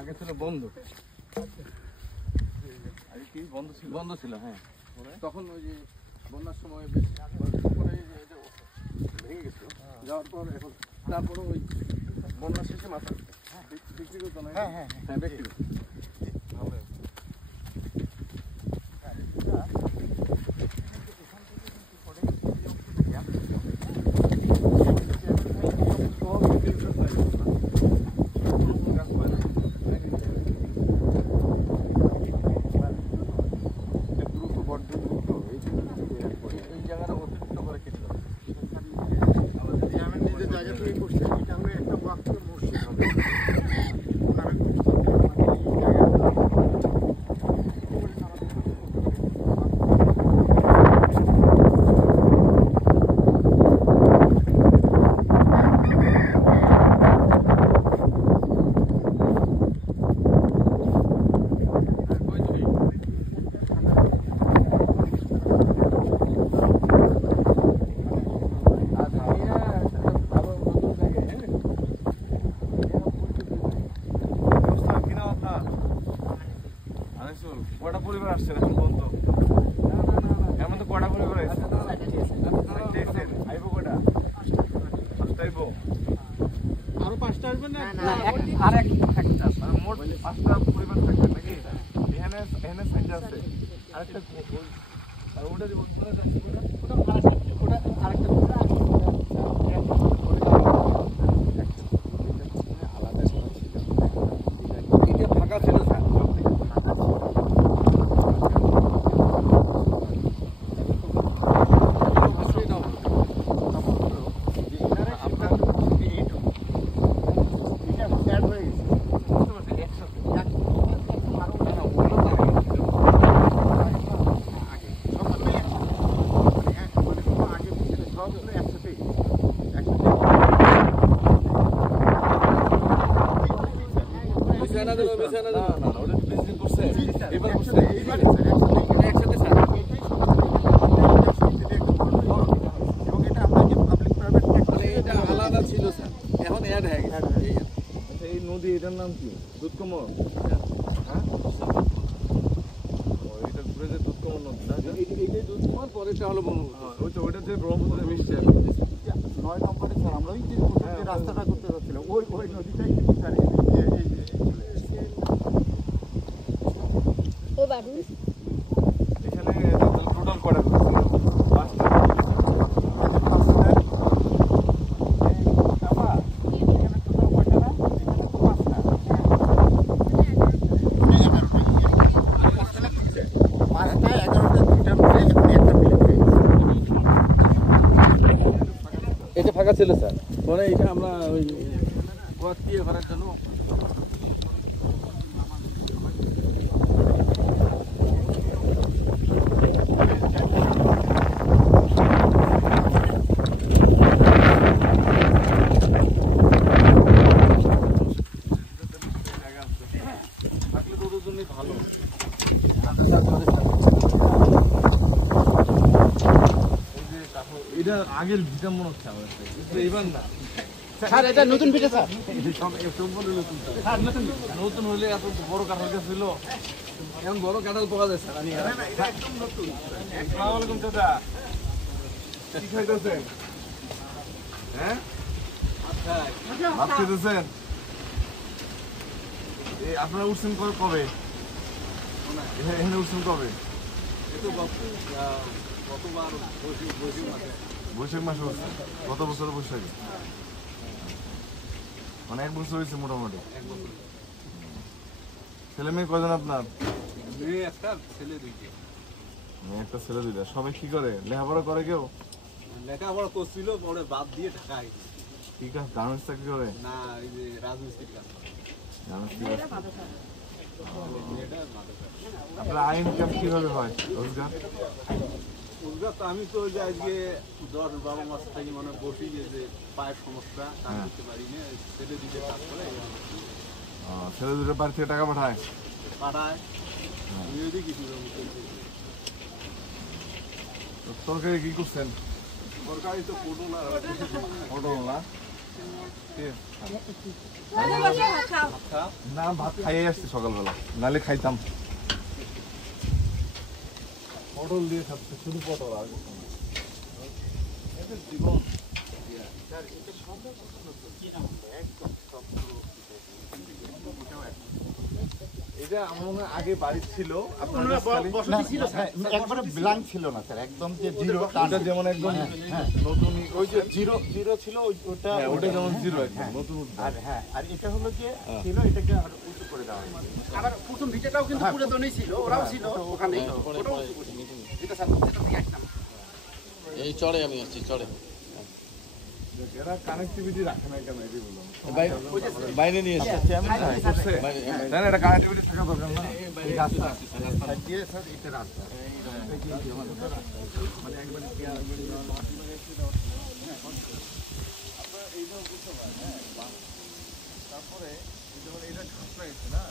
আগে ছিল বন্ধ, আগে কি বন্ধ ছিল। হ্যাঁ, তখন ওই যে বন্যার সময় বেশ ভেঙে গেছিল, যাওয়ার পর এখন তারপরে ওই বন্যা শেষে মাথা ব্যক্তিগত নয়। হ্যাঁ হ্যাঁ হ্যাঁ, ব্যক্তিগত ভালো। কটা পরিবার আসছে এখন পর্যন্ত? এর মধ্যে কটা পরিবার আসছে? আইবো কটা? 5টা আইবো। আরো 5টা আসবে না? আর একটা মোট 5টা পরিবার থাকবে নাকি? এখানে 6টা আছে। আরেকটা আর ওটা যে ওটা আরেকটা আলাদা ছিল। এটা ফাঁকা ছিল স্যার। নদী এটার নাম কি? দুধকুমার। হ্যাঁ, এটা ঘুরে যে দুধকুমার নদী না? এইটাই দুধকুমার, পরেরটা হলো ব্রহ্মপুত্র। ওইটা যে ব্রহ্মপুত্রে মিশছে 9 নম্বরে স্যার আমরা ওই যে রাস্তাটা করতে যাচ্ছিলাম ওই নদীটাই কিন্তু স্যার এখানে টোটাল কটা করেছিল? 5টা। এটা ফাঁকা ছিল স্যার, পরে এটা আমরা ওই দিয়ে করার জন্য এটা আগের ভিটা মনে হচ্ছে আমার কাছে। এইবার না স্যার এটা নতুন ভিডিও স্যার স্যার নতুন হলে এত বড় কাঁঠাল গাছ ছিল এখন বড় কাঁঠাল পাওয়া যায় স্যার একদম নতুন। আসসালামু আলাইকুম চাচা, কি খাইতেছেন? হ্যাঁ ভাত খাইতেছেন? আপনারা উঠছেন কবে? এখানে উঠছেন কবে? বৈশাখ মাসে উঠছেন। কত বছর বৈশাখী? মানে 1 বছর হয়েছে মোটামুটি। ছেলে মেয়ে কয়জন আপনার? একটা ছেলে দুইটা। মেয়ে একটা ছেলে দুইটা। সবাই কি করে? লেখাপড়া করে কেউ? লেখাপড়া করছিল পরে বাদ দিয়ে ঢাকায়। ঠিক আছে, গার্মেন্টস চাকরি করে? না এই যে রাজমিস্ত্রির কাজ করে। আপনার আয় ইনকাম কিভাবে হয় রোজগার? রোজগার তো আমি তো ওই যে আজকে 10-12 মাস থেকে মানে বসি যে পায়ের সমস্যা কাজ করতে পারি না, ছেলে দিকে কাজ করে ছেলে দুটো বাড়ি থেকে টাকা পাঠায়? পাঠায় আমিও দিই কিছু জমি তরকারি কি করছেন? সরকারি তো পটল আর পটল না? না ভাত খাইয়ে আসছি সকালবেলা, নাহলে খাইতাম। পটল দিয়ে খাচ্ছে, শুধু পটল আর জীবন। এটা আমার মনে হয় আগে বাড়ি ছিল, একবারে ব্ল্যাঙ্ক ছিল না স্যার, একদম যে জিরো যেমন একদম নতুন ওই যে জিরো জিরো ছিল ওটা ওটা যেমন জিরো একদম নতুন। আর হ্যাঁ, আর এটা হলো যে ছিল এটাকে আর উঁচু করে দেওয়া হয়েছে। আবার প্রথম ভিটাটাও কিন্তু পুরাতনই ছিল, ওরাও ছিল ওখানে, ওটাও উঁচু করে দিয়েছে। এটা স্যার এটা ঠিক এক নাম্বার। এই চড়ে আমি আসছি চড়ে এরা কানেক্টিভিটি রাখে না কেন এটি বললাম। বাইরে নিয়ে এসে না এটা কানেক্টিভিটি থাকা দরকার না। এই রাস্তা দিয়ে স্যার এটা রাস্তা মানে একবার তারপরে যেমন এটা ঘাস লাগাইছে না,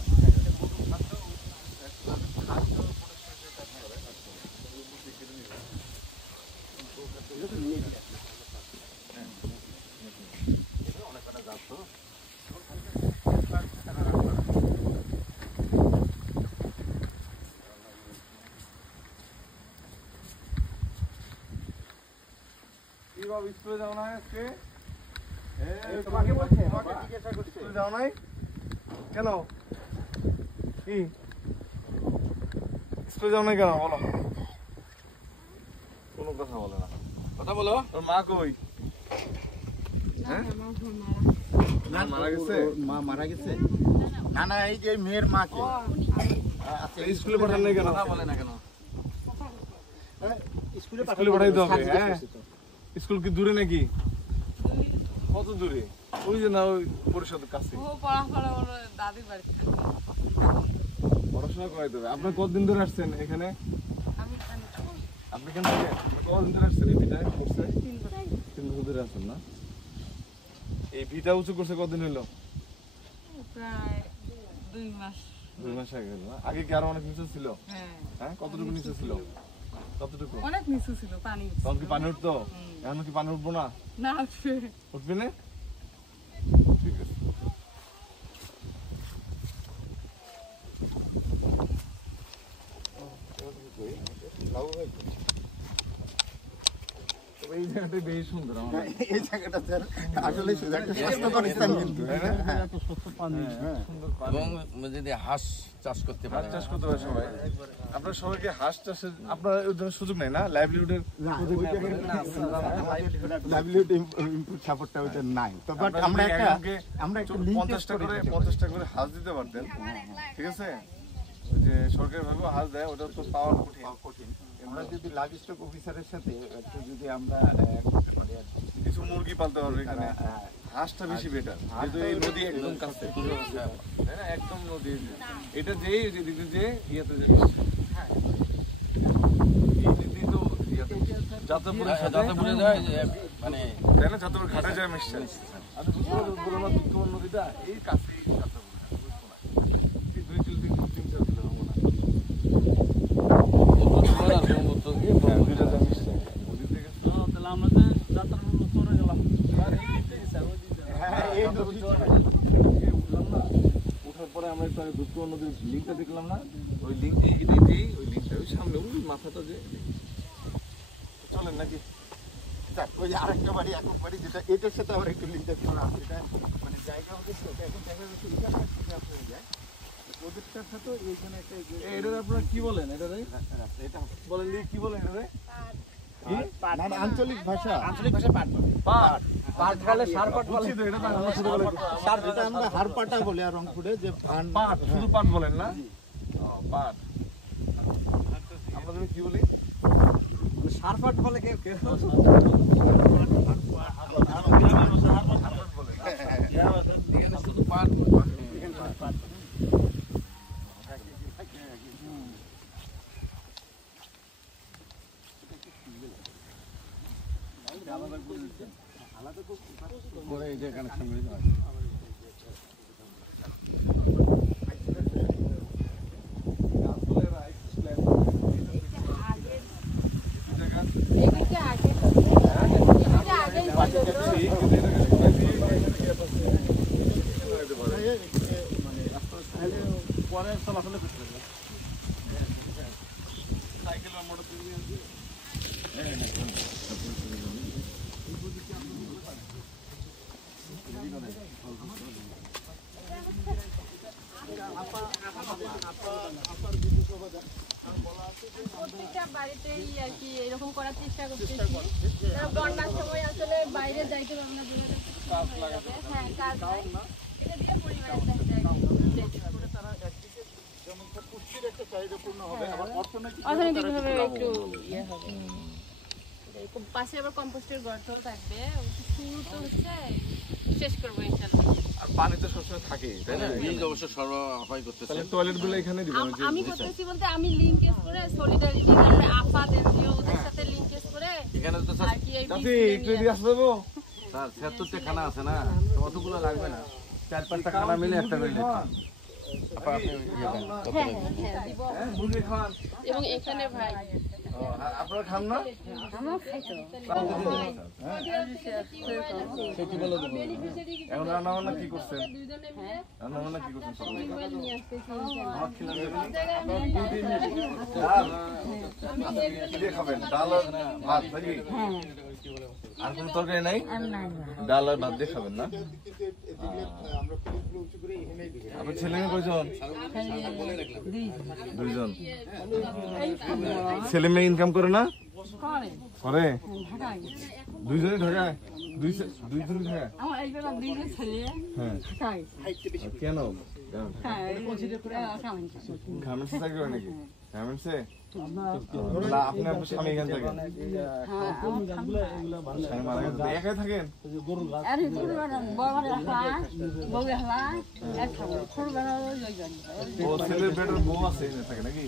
স্কুলে যাও না আজকে? তোমাকে বলছে তোমাকে স্কুলে যাও নাই কেন? কি স্কুলে যাও নাই কেন বলো? কোনো কথা বলে না। কথা বলো। তোর মা কই? মারা গেছে? মা মারা গেছে? না না, এই যে মেয়ের মাকে স্কুলে পাঠান নাই কেন? কথা বলে না কেন? স্কুলে স্কুলে পাঠাইতে হবে। হ্যাঁ, স্কুল কি দূরে নাকি? কত দূরে? ওই যে না, ওই পরিষদের কাছে। পড়াশোনা করাইতে হবে। আপনার কতদিন ধরে আসছেন এখানে? আপনি কেন কতদিন ধরে আসছেন এই ভিটায় করছে? 3 বছর ধরে আসছেন না? এই ভিটা উঁচু করছে কতদিন হলো? প্রায় 2 মাস। 2 মাস আগে হলো না? আগে কি আরো অনেক নিচে ছিল? হ্যাঁ, কতটুকু নিচে ছিল? কতটুকু? অনেক নিচু ছিল পানি। তখন কি পানি উঠতো? এখন কি পানি উঠবো না? না উঠবে। উঠবি না? ঠিক আছে। এই জায়গাটাই বেশ সুন্দর আমার। এই জায়গাটা স্যার আসলে একটা স্বাস্থ্যকর স্থান কিন্তু সুন্দর পানি। এবং যদি হাঁস চাষ করতে হাঁস পারে চাষ করতে পারে সবাই। আপনার সবাইকে হাঁস চাষের আপনার ওই ধরনের সুযোগ নেই না? লাইভলিহুডের লাইভলিহুড ইনপুট সাপোর্টটা ওইটা নাই। তো বাট আমরা একটা লিংক 50 টাকা করে হাঁস দিতে পারতেন, ঠিক আছে? ওই যে সরকারি ভাবে হাঁস দেয়, ওটা তো পাওয়া কঠিন। আমরা যদি লাইভ স্টক অফিসারের সাথে একটু যদি আমরা কিছু মুরগি পালতে পারবে এখানে। হাঁসটা বেশি বেটার, যেহেতু এই নদী একদম কাছে, তাই না? একদম নদী। এটা যেই দিতে যে ইয়েতে যেতে এই দিদি তো যাত্রাপুরের সাথে যাতে যায় যে মানে তাই না? যাত্রাপুর ঘাটে যায় মিশছে। আর বললাম না দুধকুমার নদীটা এই কাছেই যাত্রাপুর 2-3 কিলো হবো না। আর ব্রহ্মপুত্র দুইটা যা মিশছে ওদিক থেকে। তাহলে আমরা মাথাটা যে চলেন নাকি যাক, ওই যে আরেকটা বাড়ি একক বাড়ি যেটা এটার সাথে আবার একটু লিঙ্ক করা আছে, এটা মানে জায়গা হচ্ছে তো, এটা এখন দেখা যাচ্ছে এটা খারাপ হয়ে যায়, ওদেরটার সাথে এইখানে একটা এটা আপনারা কি বলেন এটা এটা বলেন কি বলেন এটা না না, আঞ্চলিক ভাষা পাট পাট বলে সারপাট বলে, বুঝছি তো, এটা তো আমরা শুধু বলে এটা আমরা হারপাটা বলি আর রংপুরে যে ধান পাট শুধু পাট বলেন না পাট আপনাদের কি বলি সারপাট বলে কেউ কেউ শুধু পাট করে এই যে কানেকশন করে দেওয়া পরে চলাচলে করতে হবে। প্রত্যেকটা বাড়িতেই আর কি এরকম করার চেষ্টা করতেছি। তারা বন্যার সময় আসলে বাইরে যাইতে পারবে না, হ্যাঁ কাজ হয়, এটা দিয়ে পরিবারের অর্থনৈতিকভাবে একটু ইয়ে হবে। পাশে আবার কম্পোস্টের গর্ত থাকবে, শুরু তো হচ্ছে, শেষ করবো ইনশাল্লাহ। আর পানি তো সবসময় থাকেই তাই না বীজ অবশ্য সরবরাহ করতেছে তাহলে টয়লেট গুলো এখানে দিবেন আমি করতেছি বলতে আমি লিংকেজ করে সলিডারিটি তারপরে আফা এনজিও ওদের সাথে লিংকেজ করে এখানে তো আর কি এই চাচি একটু এদিকে আসতে দেবো স্যার 76টা খানা আছে না, তো অতগুলো লাগবে না, 4-5টা খানা মিলে একটা করে দিতে। আপা আপনি ইয়ে করেন, কত হ্যাঁ লাগবে? হ্যাঁ দিব। মুরগি খান এবং এখানে ভাই আপনারা খান না এখন রান্না বান্না কি করছেন রান্না বান্না কি করছেন সকালে কি দিয়ে খাবেন ডাল আর ভাত নাকি আর কোনো তরকারি নাই ডাল আর ভাত দিয়ে খাবেন না আপনার ছেলে মেয়ে কয়জন দুইজন ছেলে মেয়ে ইনকাম করে না করে দুইজনই ঢাকায় দুইজনই ঢাকায় হ্যাঁ কেন গার্মেন্টসে চাকরি করে নাকি গার্মেন্টসে আপনি আপনার স্বামী এখানে থাকেন স্বামী মারা গেছে একাই থাকেন ও ছেলের বেটার বউ আছে এখানে থাকে নাকি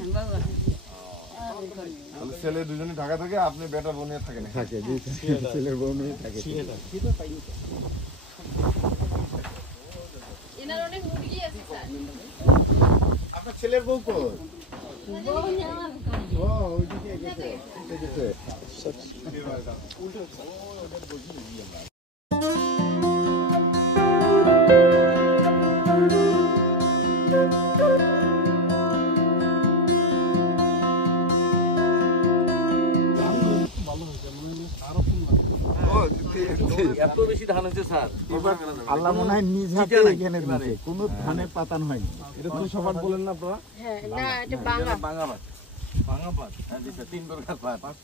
তাহলে ছেলে দুজনই ঢাকা থাকে আপনি বেটা বোন নিয়ে থাকেন থাকে ছেলের বউ নিয়ে থাকে। এনার অনেক মুরগি আছে স্যার। আপনার ছেলের বউ কই? ও ওইদিকে গেছে গেছে এত বেশি ধান হয়েছে স্যার, আল্লাহ মনে হয় নিজ হাতে এখানে দিয়েছে, কোনো ধানের পাতান হয়নি। এটা তো সবার বলেন না আপনারা হ্যাঁ না এটা বাংলা ভাঙা ভাত, ভাঙা ভাত, হ্যাঁ দিছে 3 প্রকার ভাত,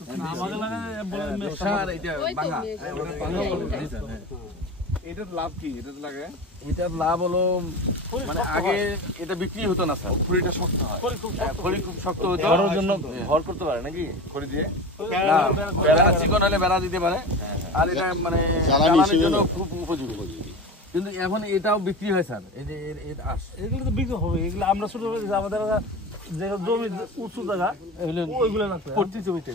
স্যার এটা ওই তো ভাঙা, এটার লাভ কি এটা লাগে এটার লাভ হলো মানে আগে এটা বিক্রি হতো না স্যার, খড়িটা শক্ত হয় খড়ি খুব শক্ত হতো, ঘরের জন্য ঘর করতে পারে নাকি, খড়ি দিয়ে না বেড়া চিকন হলে বেড়া দিতে পারে, আর এটা মানে জ্বালানির জন্য খুব উপযোগী, কিন্তু এখন এটাও বিক্রি হয় স্যার, এই যে এর আঁশ এগুলো তো বিক্রি হবে, এগুলো আমরা ছোট আমাদের যে জমি উঁচু জায়গা ওইগুলো লাগবে প্রতি জমিতে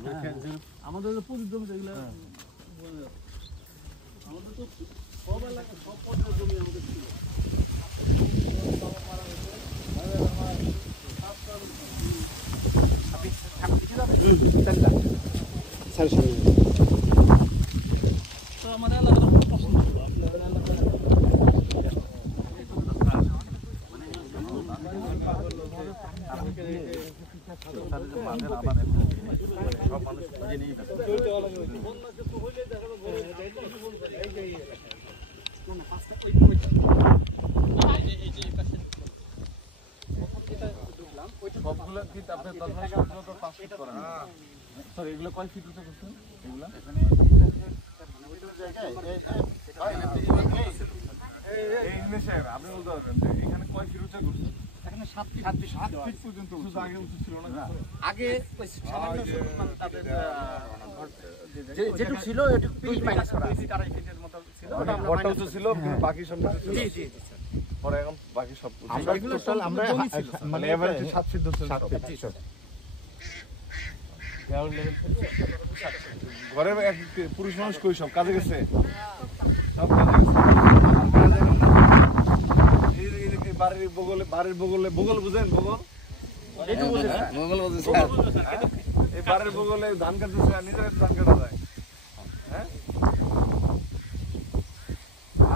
আমাদের যে প্রতি জমি এগুলো আমাদের তো সব এলাকা সব পর্যায়ে জমি আমাদের ছিল। তো আমাদের এলাকাটা খুব পছন্দ ছিল, আপনাদের এলাকা মানুষ খুঁজে নিয়ে ব্যস্ত। সবগুলো কি আপনার 10 মাস সবগুলো তো 5 ফিট করা না স্যার এগুলো কয় ফিট উঁচু করছেন এগুলো এই ইনমেশের আপনি বলতে পারবেন যে এখানে কয় ফিট উঁচু করছেন এখানে 7 ফিট পর্যন্ত শুধু আগে উঁচু ছিল না আগে ওই সামান্য তাদের যেটুকু ছিল এটুকু পিচ মাইনাস করা আছে 2.5 ফিটের মতো ছিল ওটা আমরা বড়টা উঁচু ছিল কিন্তু বাকি সব জি স্যার পরে এখন বাকি সব আমরা টোটাল আমরা মানে এভারেজ 7 ফিট ধরছেন জি স্যার ঘরে এক পুরুষ মানুষ কই সব কাজে গেছে সব কাজে গেছে এই বাড়ির বগলে বগল বুঝেন বগল একটু বলে মঙ্গল বলছে স্যার এই বাড়ির বগলে ধান কাটতেছে আর নিজের ধান কাটা যায় হ্যাঁ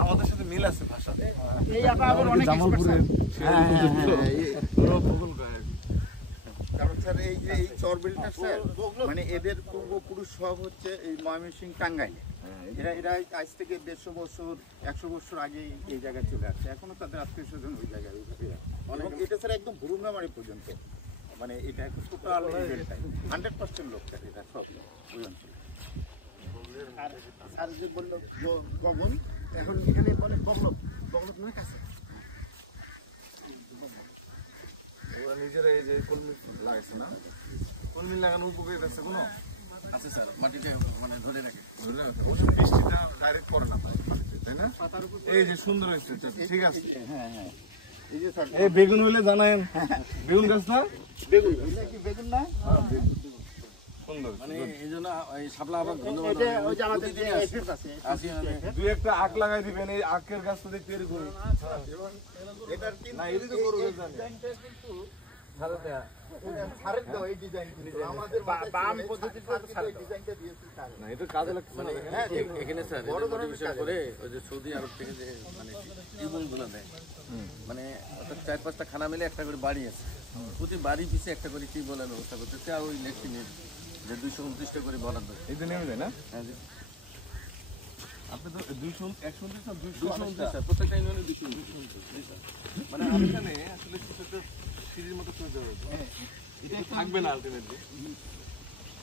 আমাদের সাথে মিল আছে ভাষা এই আবার অনেক জামালপুরের কারণ স্যার এই যে এই চরবিলটা স্যার মানে এদের পূর্বপুরুষ সব হচ্ছে এই ময়মনসিংহ টাঙ্গাইলে এরা আজ থেকে 150 বছর 100 বছর আগে এই জায়গায় চলে আসছে এখনো তাদের আত্মীয় স্বজন ওই জায়গায় এবং এটা স্যার একদম ভুরুঙ্গামারি পর্যন্ত মানে এটা একটু টোটাল 100% লোক স্যার এটা সব ওই অঞ্চলে আর স্যার যে বললো গগন এখন এখানে মানে বগলক নয় কাছে ওরা নিজেরা এই যে কলমি লাগাইছে না কলমি লাগানো উপকার আছে কোনো আছে স্যার মাটিতে মানে ধরে রাখে ওষুধ বৃষ্টিটা ডাইরেক্ট পড়ে না তাই না এই যে সুন্দর হয়েছে ঠিক আছে হ্যাঁ এই যে স্যার এই বেগুন হইলে জানায়েন বেগুন গাছ না বেগুন এটা কি বেগুন না সুন্দর মানে এই জন্য এই শাপলা আবার ধন্যবাদ এটা ওই যে আমাদের যে এসেস আছে আসি মানে দুই একটা আখ লাগাই দিবেন এই আখের গাছ তো দেখতে এরকম এটার কি না এদিকে করবে জানি সারের দাও এই ডিজাইন আমাদের বাম পদ্ধতিতে সারের ডিজাইনটা দিয়েছি স্যার না এটা কাজে লাগছে না হ্যাঁ এখানে স্যার মোটিভেশন করে ওই যে সৌদি আরব থেকে যে মানে টিউবওয়েলগুলো দেয় মানে অর্থাৎ 4-5টা খানা মিলে একটা করে বাড়ি আছে প্রতি বাড়ি পিছিয়ে একটা করে টিউবওয়েলের ব্যবস্থা করতেছে আর ওই লেকটিনের যে 229টা করে বরাদ্দ এই যে নেমে যায় না হ্যাঁ জি আপনি তো 229 না 229 স্যার প্রত্যেকটা ইউনিয়নে 229 মানে আমি এখানে আসলে কিছু একটা সিঁড়ির মতো করে দেবো এটা থাকবে না আলটিমেটলি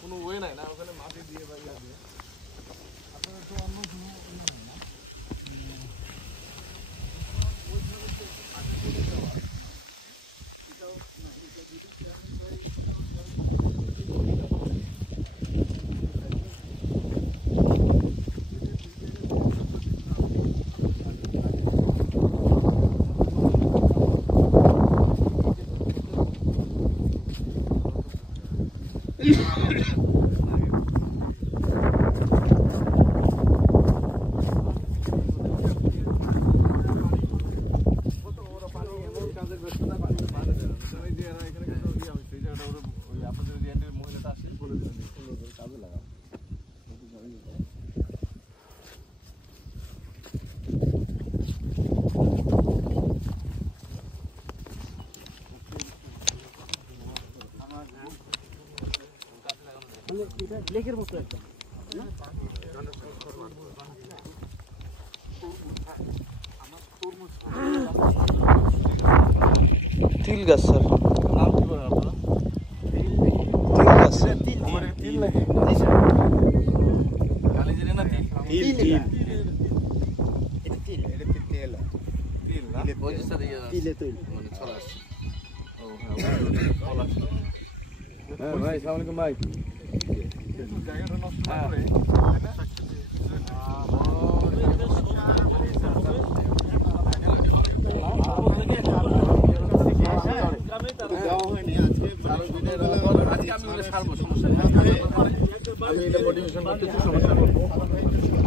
কোনো ওয়ে নাই না ওখানে মাটি দিয়ে বা ইয়া দিয়ে আপনারা তো অন্য কোনো লেকের মতো একদম তিল গাছ স্যার নাম কি বলেন আপনারা তিল গাছ তিল নাকি কালি জেনে না তিল এটা তিল তেল তিল না ওই যে স্যার ইয়ে তিলে তৈরি মানে ছড়া আসছে হ্যাঁ ভাই আসসালামু আলাইকুম ভাই জায়গাটা নষ্ট না করে দেওয়া হয়নি আজকে আজকে আমি বলে সারবো সমস্যা নেই আমি এটা মোটিভেশন করতেছি সমস্যা নেই